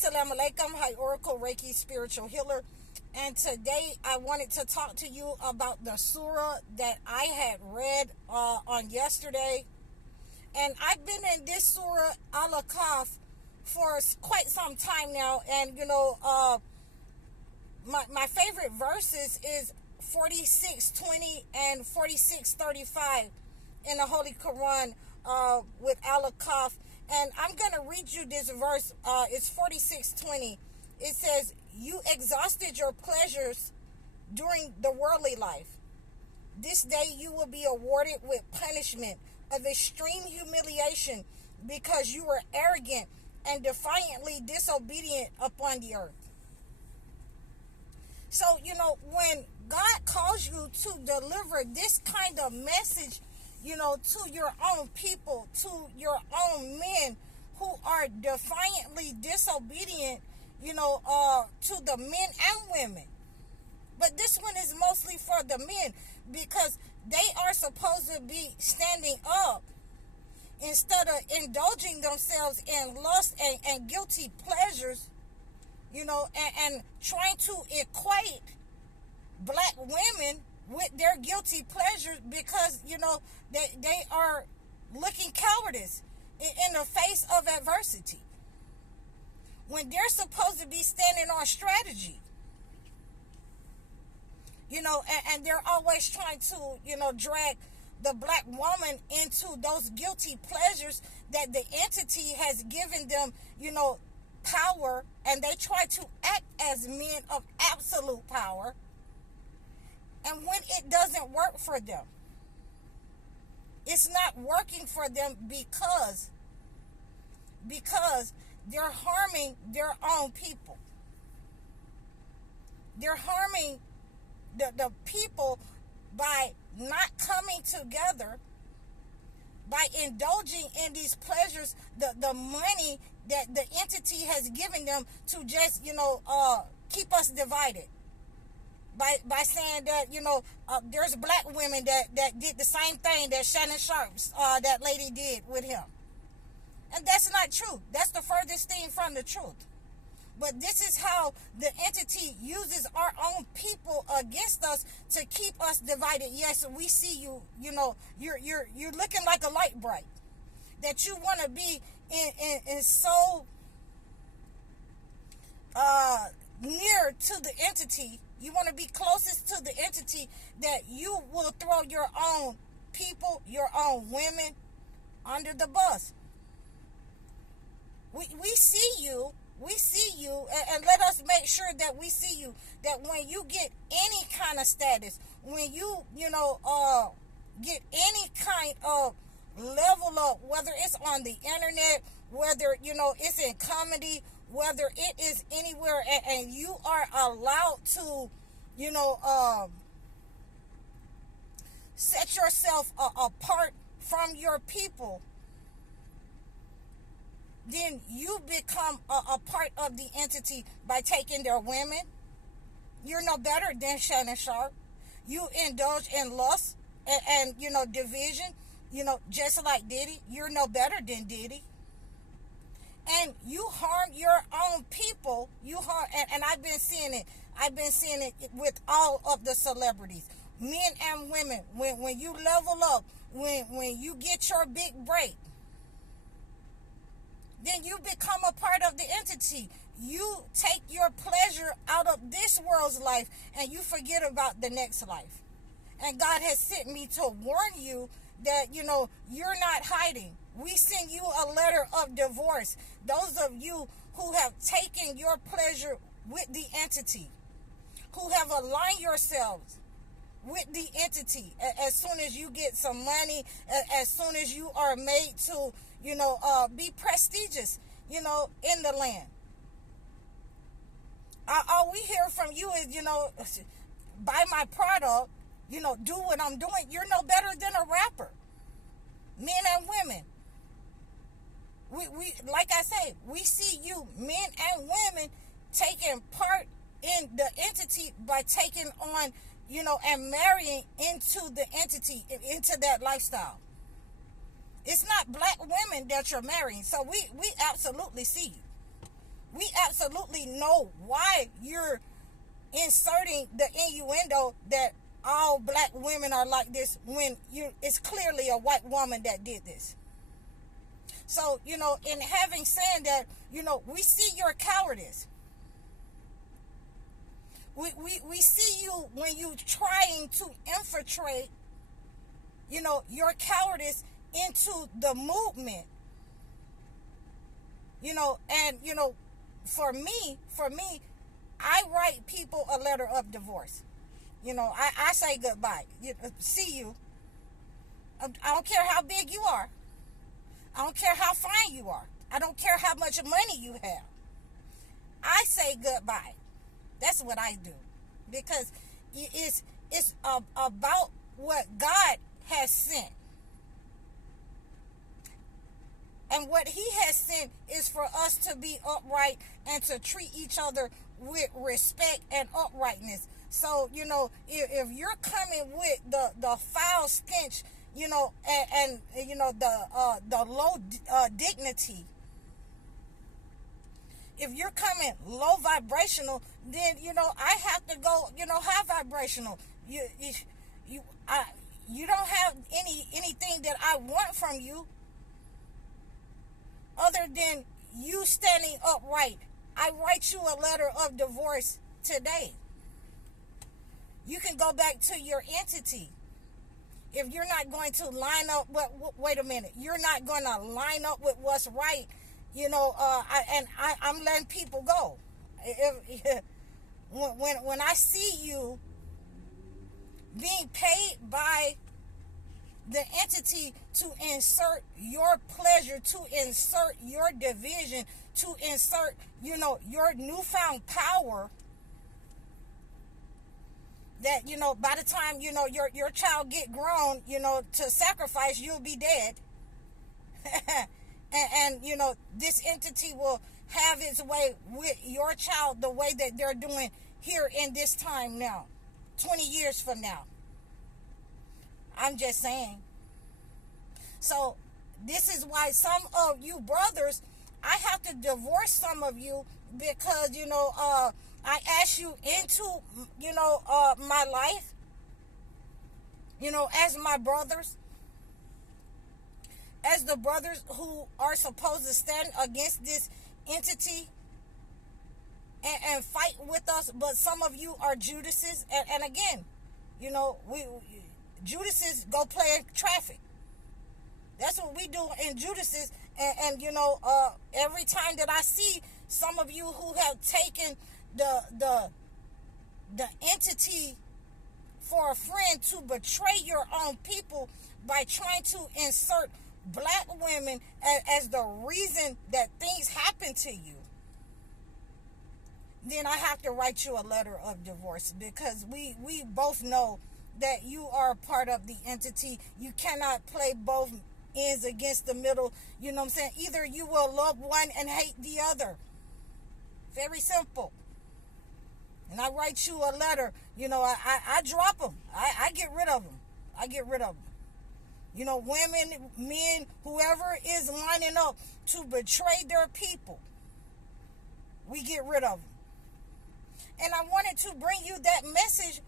Assalamu alaikum. Hi, Oracle Reiki Spiritual Healer. And today I wanted to talk to you about the surah that I had read on yesterday. And I've been in this surah, Al-Ahqaf, for quite some time now. And, my favorite verses is 46:20 and 46:35 in the Holy Quran with Al-Ahqaf. And I'm going to read you this verse. It's 46:20. It says, "You exhausted your pleasures during the worldly life. This day you will be awarded with punishment of extreme humiliation because you were arrogant and defiantly disobedient upon the earth." So, when God calls you to deliver this kind of message, to your own people, to your own men who are defiantly disobedient, to the men and women. But this one is mostly for the men because they are supposed to be standing up instead of indulging themselves in lust and guilty pleasures, and trying to equate black women with their guilty pleasures because, they are looking cowardice in the face of adversity when they're supposed to be standing on strategy, and they're always trying to, drag the black woman into those guilty pleasures that the entity has given them, power, and they try to act as men of absolute power. And when it doesn't work for them, it's not working for them because they're harming their own people. They're harming the people by not coming together, by indulging in these pleasures, the money that the entity has given them to just, keep us divided. By saying that, there's black women that did the same thing that Shannon Sharp's, that lady did with him. And that's not true. That's the furthest thing from the truth. But this is how the entity uses our own people against us to keep us divided. Yes, we see you, you're looking like a light bright. That you want to be in so near to the entity. You want to be closest to the entity that you will throw your own people, your own women under the bus. We see you, and let us make sure that we see you, that when you get any kind of status, when you, get any kind of level up, whether it's on the internet, whether, it's in comedy, whether it is anywhere, and you are allowed to, set yourself apart from your people, then you become a part of the entity by taking their women. You're no better than Shannon Sharp. You indulge in lust and division, just like Diddy. You're no better than Diddy. And you harm your own people. You harm, and I've been seeing it. I've been seeing it with all of the celebrities, men and women. When you level up, when you get your big break, then you become a part of the entity. You take your pleasure out of this world's life and you forget about the next life. And God has sent me to warn you that, you're not hiding. We send you a letter of divorce. Those of you who have taken your pleasure with the entity, who have aligned yourselves with the entity, as soon as you get some money, as soon as you are made to, be prestigious, in the land. All we hear from you is, buy my product, do what I'm doing. You're no better than a rapper. Men and women. We like I say, we see you, men and women, taking part in the entity by taking on, and marrying into the entity, into that lifestyle. It's not black women that you're marrying. So we absolutely see you. We absolutely know why you're inserting the innuendo that all black women are like this when it's clearly a white woman that did this. So, in having said that, we see your cowardice. We see you when you trying to infiltrate, your cowardice into the movement. And, for me, I write people a letter of divorce. I say goodbye. See you. I don't care how big you are. I don't care how fine you are. I don't care how much money you have. I say goodbye. That's what I do. Because it's about what God has sent. And what he has sent is for us to be upright and to treat each other with respect and uprightness. So, if you're coming with the foul stench, and the low dignity, if you're coming low vibrational, then, I have to go, high vibrational. You don't have anything that I want from you other than you standing upright. I write you a letter of divorce today. You can go back to your entity. If you're not going to line up, wait a minute, you're not going to line up with what's right, I'm letting people go. When I see you being paid by the entity to insert your pleasure, to insert your division, to insert, your newfound power, that, by the time, your child get grown, to sacrifice, you'll be dead. and, this entity will have its way with your child the way that they're doing here in this time now, 20 years from now. I'm just saying. So this is why some of you brothers, I have to divorce some of you because, I asked you into, my life, as my brothers, as the brothers who are supposed to stand against this entity and fight with us. But some of you are Judases. And again, Judases go play traffic. That's what we do in Judases. And every time that I see some of you who have taken the entity for a friend to betray your own people by trying to insert black women as the reason that things happen to you, then I have to write you a letter of divorce, because we both know that you are part of the entity. You cannot play both ends against the middle. You know what I'm saying? Either you will love one and hate the other. Very simple. And I write you a letter. I drop them. I get rid of them. I get rid of them. Women, men, whoever is lining up to betray their people, we get rid of them. And I wanted to bring you that message,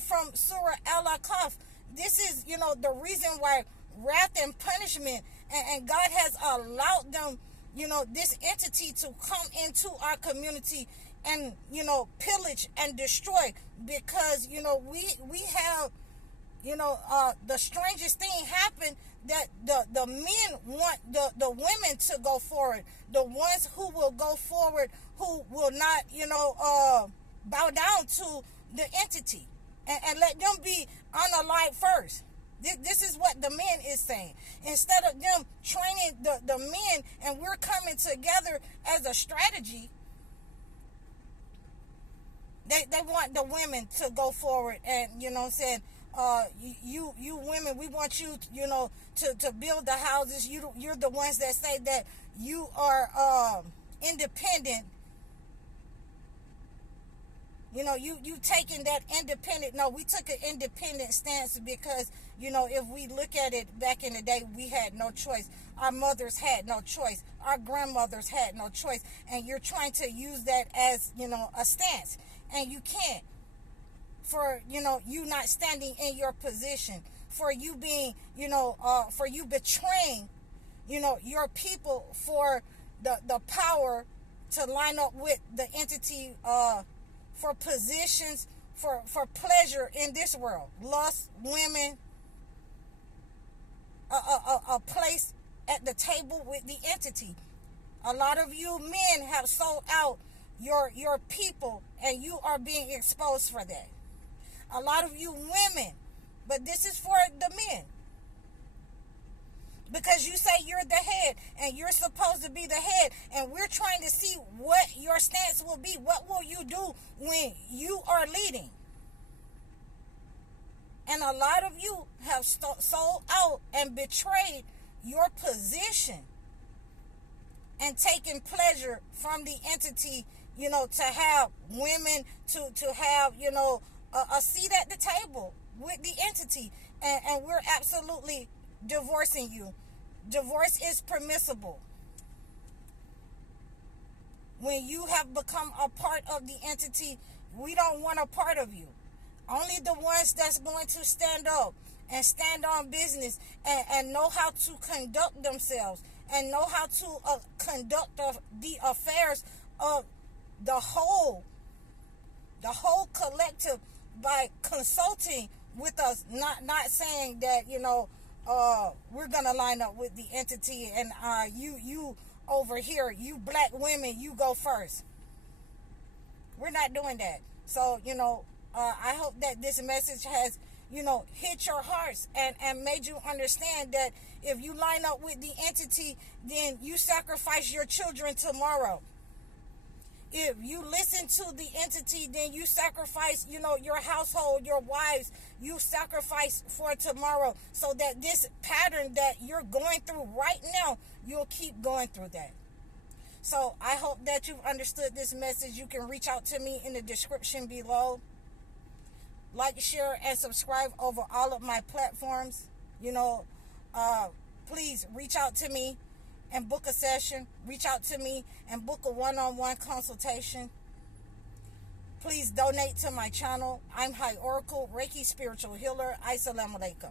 from Surah Al-Ahqaf. This is, the reason why wrath and punishment, and God has allowed them, this entity to come into our community and, pillage and destroy, because, we have, the strangest thing happened, that the men want the women to go forward, the ones who will go forward, who will not, bow down to the entity, and let them be unalive first. This is what the men is saying. Instead of them training the men, and we're coming together as a strategy, they want the women to go forward. And, saying, you women, we want you, to build the houses. You're the ones that say that you are independent. You know, you taking that independent. No, we took an independent stance because, you know, if we look at it back in the day, we had no choice. Our mothers had no choice. Our grandmothers had no choice. And you're trying to use that as, you know, a stance. And you can't. For, you know, you not standing in your position. For you being, you know, for you betraying, you know, your people for the power to line up with the entity, for positions, for pleasure in this world. Lust, women, a place at the table with the entity. A lot of you men have sold out your people, and you are being exposed for that. A lot of you women, but this is for the men. Because you say you're the head, and you're supposed to be the head, and we're trying to see what your stance will be. What will you do when you are leading? And a lot of you have sold out and betrayed your position and taken pleasure from the entity, you know, to have women, to have, you know, a seat at the table with the entity. And we're absolutely divorcing you. Divorce is permissible. When you have become a part of the entity, we don't want a part of you. Only the ones that's going to stand up and stand on business and know how to conduct themselves and know how to conduct the affairs of the whole collective by consulting with us, not saying that, you know, we're gonna line up with the entity, and you over here, you black women, you go first. We're not doing that. So, you know, I hope that this message has, you know, hit your hearts and made you understand that if you line up with the entity, then you sacrifice your children tomorrow. If you listen to the entity, then you sacrifice, you know, your household, your wives, you sacrifice for tomorrow, so that this pattern that you're going through right now, you'll keep going through that. So I hope that you've understood this message. You can reach out to me in the description below. Like, share, and subscribe over all of my platforms. You know, please reach out to me and book a session. Reach out to me and book a one-on-one consultation. Please donate to my channel. I'm High Oracle, Reiki Spiritual Healer. Assalamu alaikum.